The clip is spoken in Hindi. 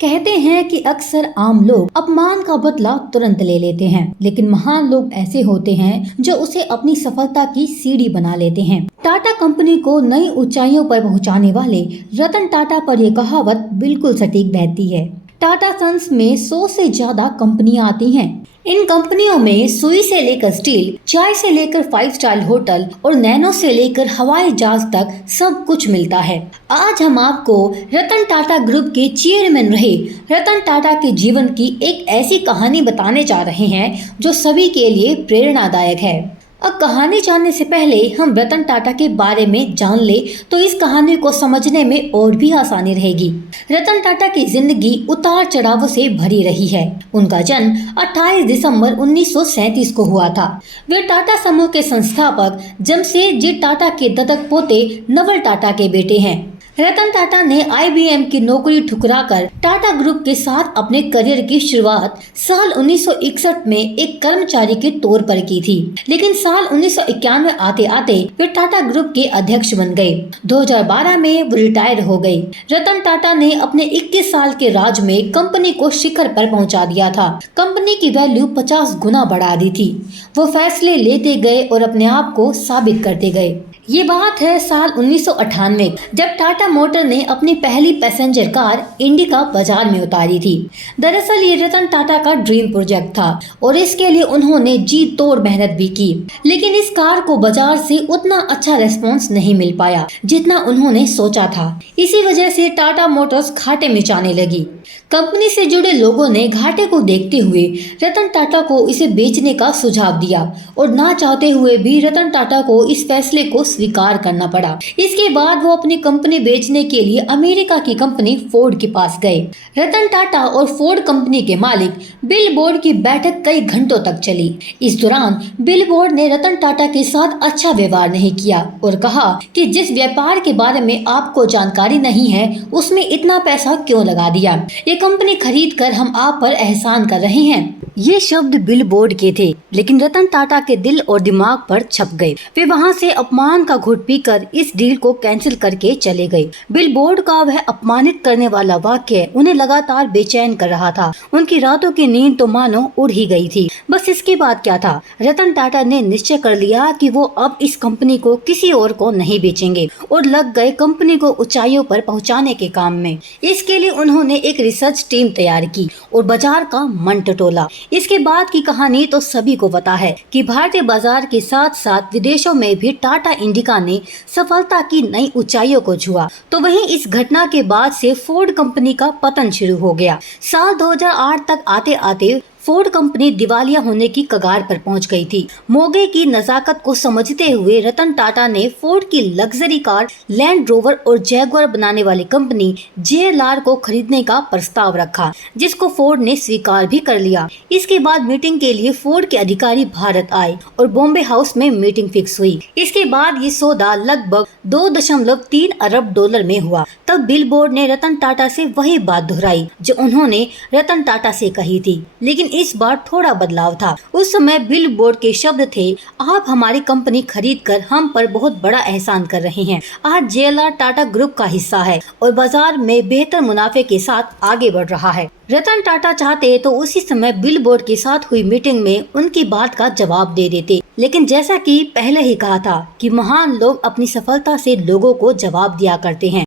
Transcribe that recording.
कहते हैं कि अक्सर आम लोग अपमान का बदला तुरंत ले लेते हैं, लेकिन महान लोग ऐसे होते हैं जो उसे अपनी सफलता की सीढ़ी बना लेते हैं। टाटा कंपनी को नई ऊंचाइयों पर पहुंचाने वाले रतन टाटा पर यह कहावत बिल्कुल सटीक बैठती है। टाटा सन्स में 100 से ज्यादा कंपनियां आती हैं। इन कंपनियों में सुई से लेकर स्टील, चाय से लेकर 5 स्टार होटल और नैनो से लेकर हवाई जहाज तक सब कुछ मिलता है। आज हम आपको रतन टाटा ग्रुप के चेयरमैन रहे रतन टाटा के जीवन की एक ऐसी कहानी बताने जा रहे हैं जो सभी के लिए प्रेरणादायक है। अब कहानी जानने से पहले हम रतन टाटा के बारे में जान ले तो इस कहानी को समझने में और भी आसानी रहेगी। रतन टाटा की जिंदगी उतार चढ़ाव से भरी रही है। उनका जन्म 28 दिसंबर 1937 को हुआ था। वे टाटा समूह के संस्थापक जमशेदजी टाटा के दत्तक पोते नवल टाटा के बेटे हैं। रतन टाटा ने IBM की नौकरी ठुकराकर टाटा ग्रुप के साथ अपने करियर की शुरुआत साल 1961 में एक कर्मचारी के तौर पर की थी, लेकिन साल 1991 आते आते वे टाटा ग्रुप के अध्यक्ष बन गए। 2012 में वो रिटायर हो गए। रतन टाटा ने अपने 21 साल के राज में कंपनी को शिखर पर पहुंचा दिया था। कंपनी की वैल्यू 50 गुना बढ़ा दी थी। वो फैसले लेते गए और अपने आप को साबित करते गए। ये बात है साल 1998 जब टाटा मोटर ने अपनी पहली पैसेंजर कार इंडिका बाजार में उतारी थी। दरअसल ये रतन टाटा का ड्रीम प्रोजेक्ट था और इसके लिए उन्होंने जी तोड़ मेहनत भी की, लेकिन इस कार को बाजार से उतना अच्छा रेस्पॉन्स नहीं मिल पाया जितना उन्होंने सोचा था। इसी वजह से टाटा मोटर्स घाटे में जाने लगी। कंपनी से जुड़े लोगों ने घाटे को देखते हुए रतन टाटा को इसे बेचने का सुझाव दिया और ना चाहते हुए भी रतन टाटा को इस फैसले को स्वीकार करना पड़ा। इसके बाद वो अपनी कंपनी बेचने के लिए अमेरिका की कंपनी फोर्ड के पास गए। रतन टाटा और फोर्ड कंपनी के मालिक बिल बोर्ड की बैठक कई घंटों तक चली। इस दौरान बिल बोर्ड ने रतन टाटा के साथ अच्छा व्यवहार नहीं किया और कहा कि जिस व्यापार के बारे में आपको जानकारी नहीं है उसमें इतना पैसा क्यों लगा दिया। ये कंपनी खरीद कर हम आप पर एहसान कर रहे हैं। ये शब्द बिल बोर्ड के थे, लेकिन रतन टाटा के दिल और दिमाग पर छप गए। वे वहां से अपमान का घुट पीकर इस डील को कैंसिल करके चले गए। बिल बोर्ड का वह अपमानित करने वाला वाक्य उन्हें लगातार बेचैन कर रहा था। उनकी रातों की नींद तो मानो उड़ ही गई थी। बस इसके बाद क्या था, रतन टाटा ने निश्चय कर लिया कि वो अब इस कंपनी को किसी और को नहीं बेचेंगे और लग गए कंपनी को ऊंचाइयों पर पहुँचाने के काम में। इसके लिए उन्होंने एक रिसर्च टीम तैयार की और बाजार का मन टटोला। इसके बाद की कहानी तो सभी को पता है कि भारतीय बाजार के साथ साथ विदेशों में भी टाटा इंडिका ने सफलता की नई ऊंचाइयों को छुआ। तो वहीं इस घटना के बाद से फोर्ड कंपनी का पतन शुरू हो गया। साल 2008 तक आते आते फोर्ड कंपनी दिवालिया होने की कगार पर पहुंच गई थी। मौके की नजाकत को समझते हुए रतन टाटा ने फोर्ड की लग्जरी कार लैंड रोवर और जैगुआर बनाने वाली कंपनी JLR को खरीदने का प्रस्ताव रखा, जिसको फोर्ड ने स्वीकार भी कर लिया। इसके बाद मीटिंग के लिए फोर्ड के अधिकारी भारत आए और बॉम्बे हाउस में मीटिंग फिक्स हुई। इसके बाद ये सौदा लगभग 2.3 अरब डॉलर में हुआ। तब बिल बोर्ड ने रतन टाटा से वही बात दोहराई जो उन्होंने रतन टाटा से कही थी, लेकिन इस बार थोड़ा बदलाव था। उस समय बिल बोर्ड के शब्द थे, आप हमारी कंपनी खरीद कर हम पर बहुत बड़ा एहसान कर रहे हैं। आज JLR टाटा ग्रुप का हिस्सा है और बाजार में बेहतर मुनाफे के साथ आगे बढ़ रहा है। रतन टाटा चाहते तो उसी समय बिल बोर्ड के साथ हुई मीटिंग में उनकी बात का जवाब दे देते, लेकिन जैसा कि पहले ही कहा था कि महान लोग अपनी सफलता से लोगों को जवाब दिया करते हैं।